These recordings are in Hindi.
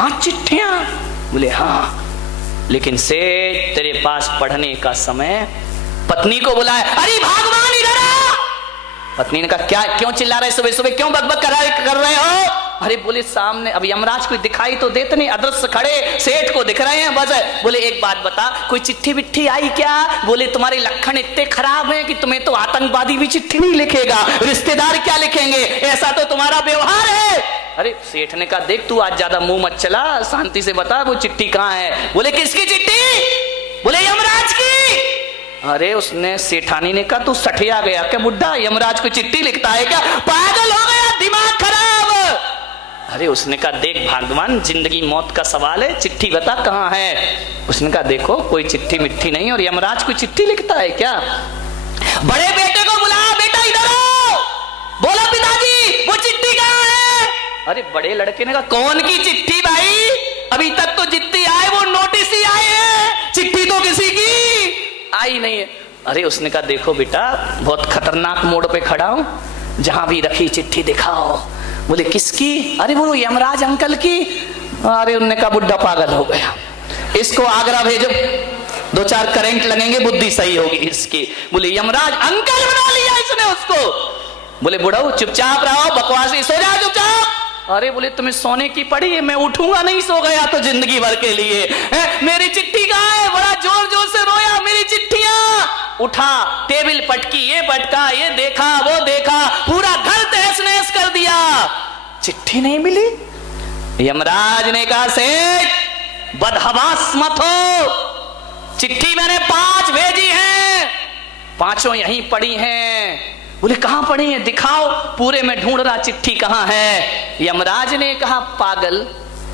5 चिट्ठियां? बोले हाँ। लेकिन सेठ तेरे पास पढ़ने का समय। पत्नी को बुलाया, अरे भगवान इधर आ। पत्नी ने कहा क्या, क्यों चिल्ला रहे सुबह सुबह, क्यों बकबक कर रहे हो? अरे बोले सामने अब यमराज कोई दिखाई तो देते नहीं, अदृश्य खड़े सेठ को दिख रहे हैं बस। बोले एक बात बता, कोई चिट्ठी विट्ठी आई क्या? बोले तुम्हारे लक्षण इतने खराब हैं कि तुम्हें तो आतंकवादी भी चिट्ठी नहीं लिखेगा, रिश्तेदार क्या लिखेंगे, ऐसा तो तुम्हारा व्यवहार है। अरे सेठ ने कहा देख तू आज ज्यादा मुंह मत चला, शांति से बता वो चिट्ठी कहाँ है। बोले किसकी चिट्ठी? बोले यमराज की। अरे उसने सेठानी ने कहा तू सठिया गया क्या बुड्ढा, यमराज को चिट्ठी लिखता है क्या, पागल हो गया, दिमाग खराब। अरे उसने कहा देख भगवान जिंदगी मौत का सवाल है, चिट्ठी बता कहाँ है। उसने कहा देखो कोई चिट्ठी मिट्ठी नहीं, और यमराज कोई चिट्ठी लिखता है क्या? बड़े बेटे को बुलाया, बेटा इधर आओ। बोला पिताजी वो चिट्ठी कहाँ है? अरे बड़े लड़के ने कहा कौन की चिट्ठी भाई, अभी तक तो जितनी आए वो नोटिस ही आए हैं, चिट्ठी तो किसी की आई नहीं है। अरे उसने कहा देखो बेटा बहुत खतरनाक मोड़ पे खड़ा हूं, जहां भी रखी चिट्ठी दिखाओ। बोले किसकी? अरे वो यमराज अंकल की। अरे उन्होंने कहा बुड्ढा पागल हो गया, इसको आगरा भेजो, 2-4 करंट लगेंगे, बुद्धि सही होगी इसकी। बोले यमराज अंकल बना लिया इसने उसको। बोले बुढ़ाओ चुपचाप रहो, बकवासी, सो जाओ चुपचाप। अरे बोले तुम्हें सोने की पड़ी है, मैं उठूंगा नहीं, सो गया तो जिंदगी भर के लिए। मेरी चिट्ठी कहाँ है? बड़ा जोर जोर से रोया, मेरी चिट्ठियां। उठा, टेबल पटकी, ये पटका, ये देखा, वो देखा, पूरा घर तहस नहस कर दिया, चिट्ठी नहीं मिली। यमराज ने कहा सेठ बदहवास मत हो, चिट्ठी मैंने 5 भेजी हैं, 5 यहीं पड़ी हैं। बोले कहां पड़ी हैं दिखाओ, पूरे में ढूंढ रहा, चिट्ठी कहां है। यमराज ने कहा पागल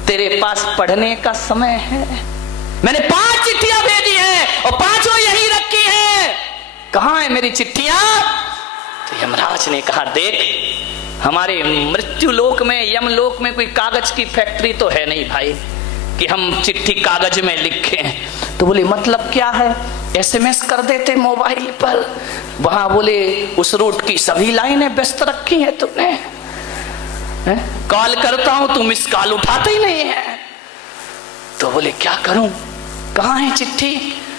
तेरे पास पढ़ने का समय है, मैंने 5 चिट्ठियां भेजी हैं और 5 यहीं रखी हैं, कहां है मेरी चिट्ठियां? तो यमराज ने कहा देख हमारे मृत्यु लोक में, यमलोक में कोई कागज की फैक्ट्री तो है नहीं भाई कि हम चिट्ठी कागज में लिखें। तो बोले मतलब क्या है? SMS कर देते मोबाइल पर, वहां बोले उस रूट की सभी लाइनें व्यस्त रखी हैं तुमने, कॉल करता हूं तुम मिस कॉल उठाते ही नहीं है। तो बोले क्या करूं, कहां है चिट्ठी?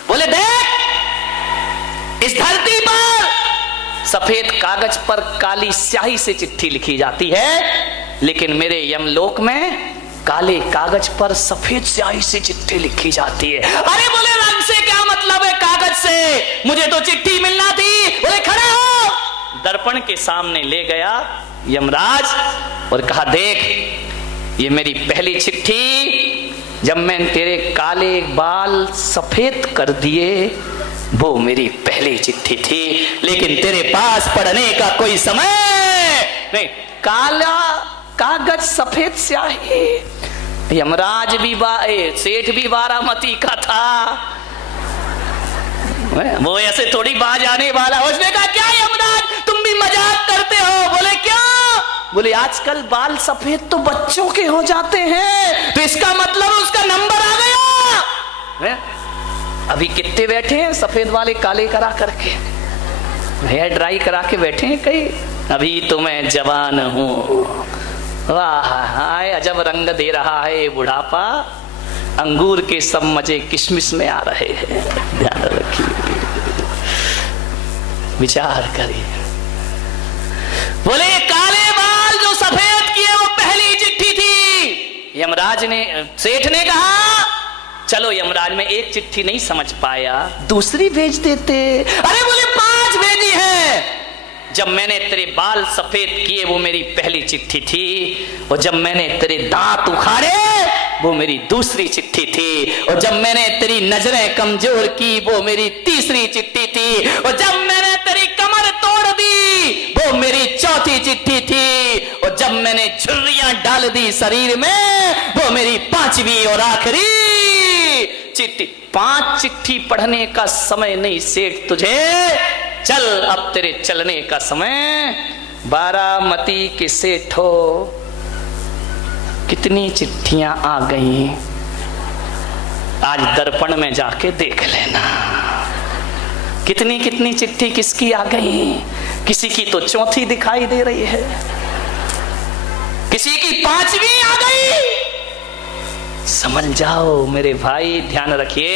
बोले देख इस धरती पर सफेद कागज पर काली स्याही से चिट्ठी लिखी जाती है, लेकिन मेरे यमलोक में काले कागज पर सफेद स्याही से चिट्ठी लिखी जाती है। अरे बोले रंग से क्या मतलब है, कागज से, मुझे तो चिट्ठी मिलना थी। बोले खड़े हो, दर्पण के सामने ले गया यमराज और कहा देख ये मेरी पहली चिट्ठी, जब मैंने तेरे काले बाल सफेद कर दिए वो मेरी पहली चिट्ठी थी, लेकिन तेरे पास पढ़ने का कोई समय नहीं। काला कागज सफेद स्याही। यमराज भी सेठ भी बारामती का था, वो ऐसे थोड़ी बाज आने वाला। उसने कहा क्या यमराज तुम भी मजाक करते हो? बोले क्या? बोले आजकल बाल सफेद तो बच्चों के हो जाते हैं, तो इसका मतलब उसका नंबर आ गया। अभी कितने बैठे हैं सफेद वाले काले करा करके, हेयर ड्राई करा के बैठे हैं कई। अभी तो मैं जवान हूं, वाह हाय अजब रंग दे रहा है बुढ़ापा, अंगूर के सब मजे किशमिश में आ रहे हैं। ध्यान रखिए, विचार करिए। बोले काले बाल जो सफेद किए वो पहली चिट्ठी थी। यमराज ने, सेठ ने कहा चलो यमराज में एक चिट्ठी नहीं समझ पाया, दूसरी भेज देते। अरे बोले 5 भेजी है, जब मैंने तेरे बाल सफेद किए वो मेरी पहली चिट्ठी थी, और जब मैंने तेरे दांत उखाड़े वो मेरी दूसरी चिट्ठी थी, और जब मैंने तेरी नजरें कमजोर की वो मेरी तीसरी चिट्ठी थी, और जब मैंने तेरी कमर तोड़ दी वो मेरी चौथी चिट्ठी थी, और जब मैंने झुर्रियां डाल दी शरीर में वो मेरी 5वीं और आखिरी चिट्ठी। 5 चिट्ठी पढ़ने का समय नहीं सेठ तुझे, चल अब तेरे चलने का समय। बारामती के सेठो कितनी चिट्ठियां आ गई, आज दर्पण में जाके देख लेना कितनी कितनी चिट्ठी किसकी आ गई। किसी की तो चौथी दिखाई दे रही है, किसी की 5वीं आ गई, समझ जाओ मेरे भाई, ध्यान रखिए,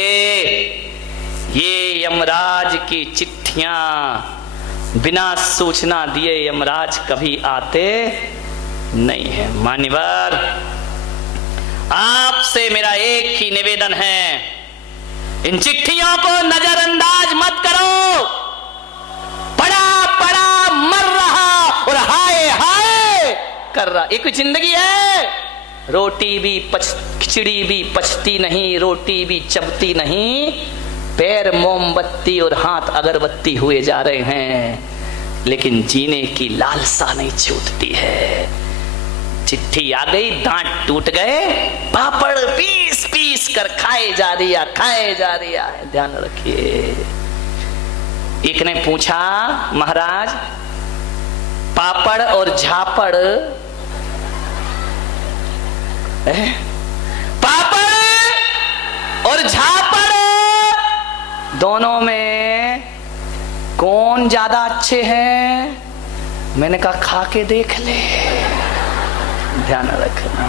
ये यमराज की चिट्ठियां बिना सूचना दिए यमराज कभी आते नहीं है। मान्यवर, आपसे मेरा एक ही निवेदन है, इन चिट्ठियों को नजरअंदाज मत करो। पड़ा पड़ा मर रहा और हाय हाय कर रहा, एक जिंदगी है। रोटी भी खिचड़ी भी पचती नहीं, रोटी भी चबती नहीं, पैर मोमबत्ती और हाथ अगरबत्ती हुए जा रहे हैं, लेकिन जीने की लालसा नहीं छूटती है। चिट्ठी आ गई, दांत टूट गए, पापड़ पीस पीस कर खाए जा रहा है। ध्यान रखिए। एक ने पूछा, महाराज पापड़ और झापड़, पापड़ और झापड़ दोनों में कौन ज्यादा अच्छे हैं? मैंने कहा खा के देख ले। ध्यान रखना,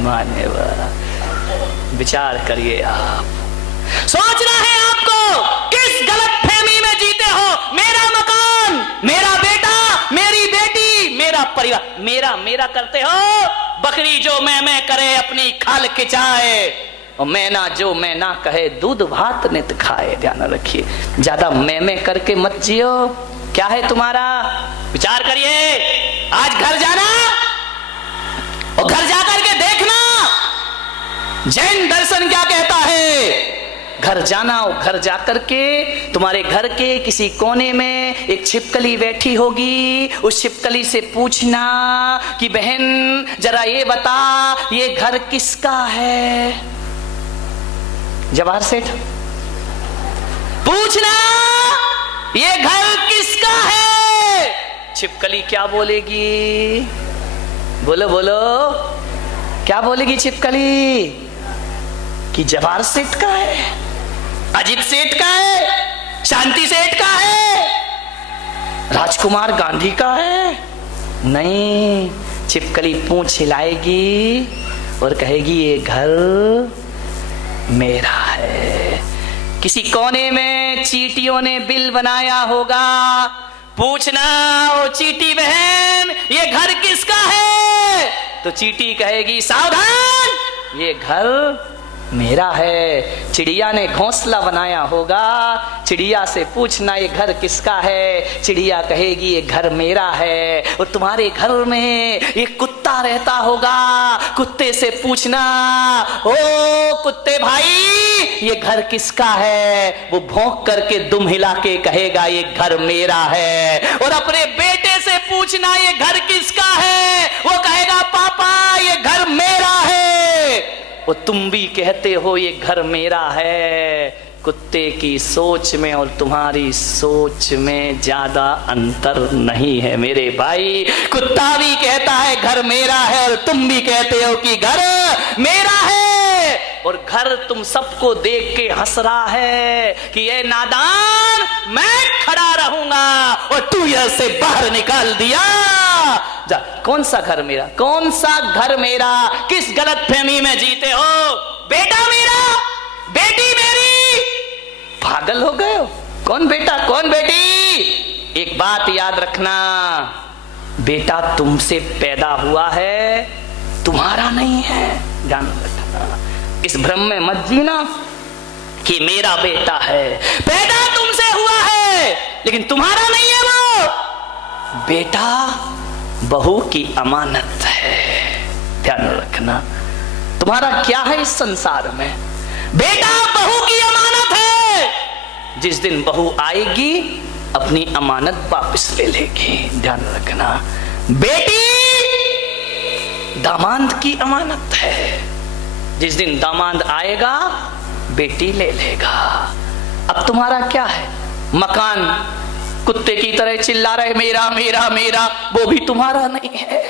मान्यवर, विचार करिए। आप सोचना है आपको किस गलतफहमी में जीते हो। मेरा मकान, मेरा बेटा, मेरी बेटी, मेरा परिवार, मेरा मेरा करते हो। बकरी जो मैं करे अपनी खाल खिंचाए, और मैना जो मैं ना कहे दूध भात नित खाए। ध्यान रखिए, ज्यादा मैं करके मत जियो। क्या है तुम्हारा? विचार करिए। आज घर जाना और घर जाकर के देखना जैन दर्शन क्या कहता है। घर जाना और घर जाकर के तुम्हारे घर के किसी कोने में एक छिपकली बैठी होगी, उस छिपकली से पूछना कि बहन जरा ये बता, ये घर किसका है? जवाहर सेठ, पूछना ये घर किसका है? छिपकली क्या बोलेगी? बोलो बोलो, क्या बोलेगी छिपकली? कि जवाहर सेठ का है, अजीत सेठ का है, शांति सेठ का है, राजकुमार गांधी का है? नहीं, छिपकली पूंछ हिलाएगी और कहेगी ये घर मेरा है। किसी कोने में चींटियों ने बिल बनाया होगा, पूछना ओ चींटी बहन ये घर किसका है? तो चींटी कहेगी सावधान, ये घर मेरा है। चिड़िया ने घोंसला बनाया होगा, चिड़िया से पूछना ये घर किसका है? चिड़िया कहेगी ये घर मेरा है। और तुम्हारे घर में एक कुत्ता रहता होगा, कुत्ते से पूछना ओ कुत्ते भाई ये घर किसका है? वो भौंक करके दुम हिला के कहेगा ये घर मेरा है। और अपने बेटे से पूछना ये घर किसका है? वो कहेगा पापा ये घर मेरा है। और तुम भी कहते हो ये घर मेरा है। कुत्ते की सोच में और तुम्हारी सोच में ज्यादा अंतर नहीं है मेरे भाई। कुत्ता भी कहता है घर मेरा है और तुम भी कहते हो कि घर मेरा है। और घर तुम सबको देख के हंस रहा है कि ये नादान मैं खड़ा रहूंगा और तू यहां से बाहर निकाल दिया। जा, कौन सा घर मेरा, कौन सा घर मेरा? किस गलतफहमी में जीते हो? बेटा मेरा, बेटी मेरी, पागल हो गए हो? कौन बेटा कौन बेटी? एक बात याद रखना, बेटा तुमसे पैदा हुआ है, तुम्हारा नहीं है। ध्यान रखना, इस भ्रम में मत जीना कि मेरा बेटा है। पैदा तुमसे हुआ है लेकिन तुम्हारा नहीं है। वो बेटा बहू की अमानत है। ध्यान रखना, तुम्हारा क्या है इस संसार में? बेटा बहू की अमानत है। जिस दिन बहू आएगी अपनी अमानत वापस ले लेगी। ध्यान रखना, बेटी दामाद की अमानत है। जिस दिन दामाद आएगा बेटी ले लेगा। अब तुम्हारा क्या है? मकान कुत्ते की तरह चिल्ला रहे मेरा मेरा मेरा, वो भी तुम्हारा नहीं है।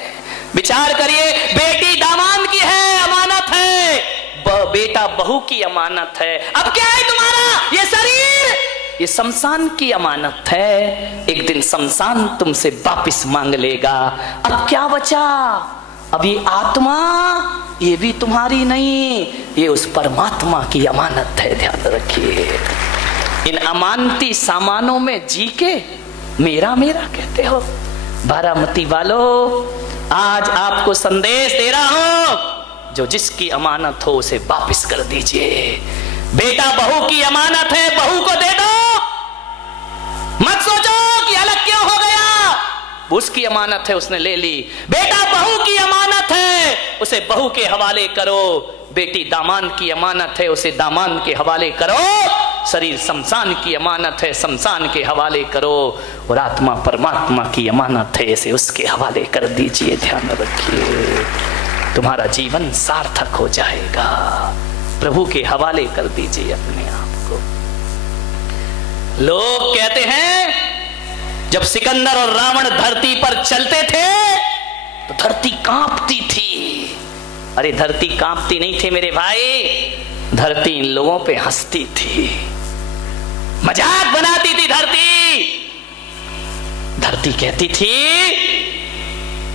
विचार करिए, बेटी दामाद की है, अमानत है, बेटा बहू की अमानत है। अब क्या है तुम्हारा? ये शरीर, ये शमशान की अमानत है। एक दिन शमशान तुमसे वापिस मांग लेगा। अब क्या बचा? अब ये आत्मा ये भी तुम्हारी नहीं, ये उस परमात्मा की अमानत है, ध्यान रखिए। इन अमानती सामानों में जी के मेरा मेरा कहते हो। बारामती वालों, आज आपको संदेश दे रहा हूं, जो जिसकी अमानत हो उसे वापस कर दीजिए। बेटा बहू की अमानत है, बहू को दे दो, मत सोचो कि अलग क्यों हो गया, उसकी अमानत है, उसने ले ली। बेटा बहू की अमानत है, उसे बहू के हवाले करो। बेटी दामान की अमानत है, उसे दामान के हवाले करो। शरीर शमशान की अमानत है, शमशान के हवाले करो। और आत्मा परमात्मा की अमानत है, इसे उसके हवाले कर दीजिए। ध्यान रखिए, तुम्हारा जीवन सार्थक हो जाएगा। प्रभु के हवाले कर दीजिए अपने आप को। लोग कहते हैं जब सिकंदर और रावण धरती पर चलते थे तो धरती कांपती थी। अरे धरती कांपती नहीं थी मेरे भाई, धरती इन लोगों पे हंसती थी, मजाक बनाती थी। धरती कहती थी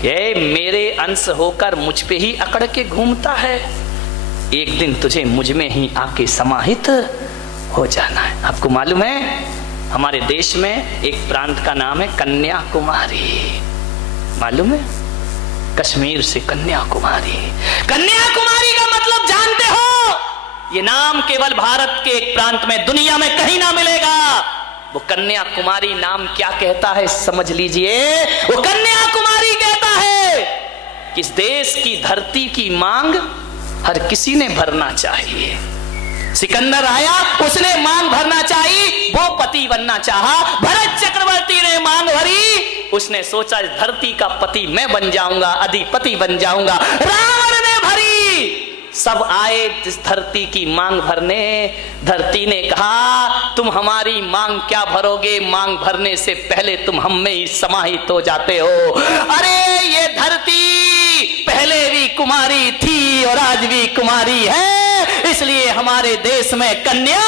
ये मेरे अंश होकर मुझ पे ही अकड़ के घूमता है, एक दिन तुझे मुझ में ही आके समाहित हो जाना है। आपको मालूम है हमारे देश में एक प्रांत का नाम है कन्याकुमारी, मालूम है? कश्मीर से कन्याकुमारी। कन्याकुमारी का मतलब जानते हो? ये नाम केवल भारत के एक प्रांत में, दुनिया में कहीं ना मिलेगा। वो कन्याकुमारी नाम क्या कहता है समझ लीजिए। वो कन्याकुमारी कहता है कि इस देश की धरती की मांग हर किसी ने भरना चाहिए। सिकंदर आया, उसने मांग भरना चाहिए, वो पति बनना चाहा। भरत चक्रवर्ती ने मांग भरी, उसने सोचा इस धरती का पति मैं बन जाऊंगा, अधिपति बन जाऊंगा। रावण ने भरी, सब आए इस धरती की मांग भरने। धरती ने कहा तुम हमारी मांग क्या भरोगे, मांग भरने से पहले तुम हम में ही समाहित हो जाते हो। अरे ये धरती पहले भी कुमारी थी और आज भी कुमारी है, इसलिए हमारे देश में कन्या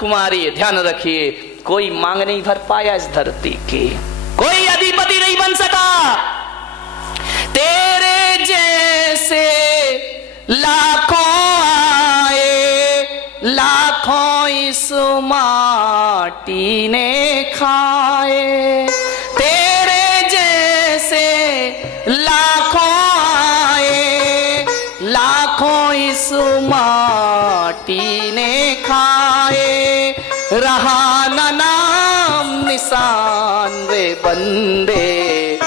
कुमारी। ध्यान रखिए, कोई मांग नहीं भर पाया इस धरती की, कोई अधिपति नहीं बन सका। तेरे जैसे लाखों आए, लाखों इस माटी ने खाए। तेरे जैसे लाखों आए, लाखों इस माटी ने खाए। रहा न नाम निशान रे बंदे,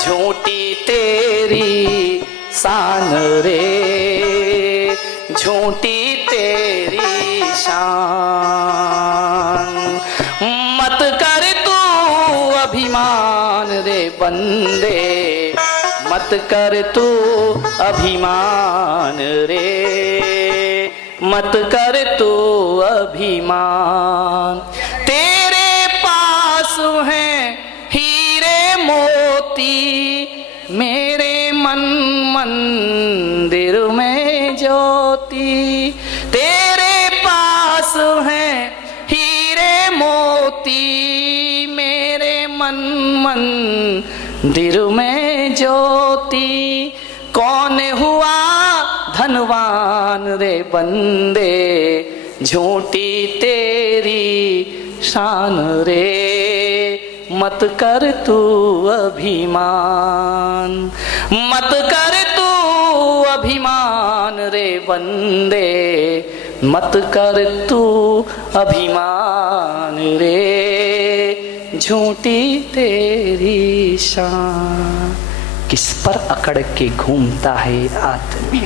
झूठी तेरी शान रे, झूठी तेरी शान। मत कर तू अभिमान रे बंदे, मत कर तू अभिमान रे, मत कर तू अभिमान। तेरे पास हैं हीरे मोती, मेरे मन मंदिर में ज्योति। तेरे पास हैं हीरे मोती, मेरे मन मंदिर में ज्योति। कौन हुआ धनवान रे बंदे, झूठी तेरी शान रे, मत कर तू अभिमान, मत कर तू अभिमान रे बंदे, मत कर तू अभिमान रे, झूठी तेरी शान। किस पर अकड़ के घूमता है आदमी।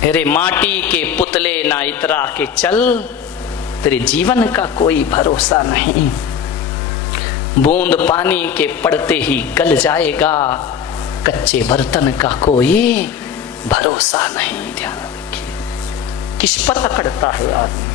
अरे माटी के पुतले ना इतरा के चल, तेरे जीवन का कोई भरोसा नहीं। बूंद पानी के पड़ते ही गल जाएगा, कच्चे बर्तन का कोई भरोसा नहीं। ध्यान रखिए, किस पर अकड़ता है आदमी।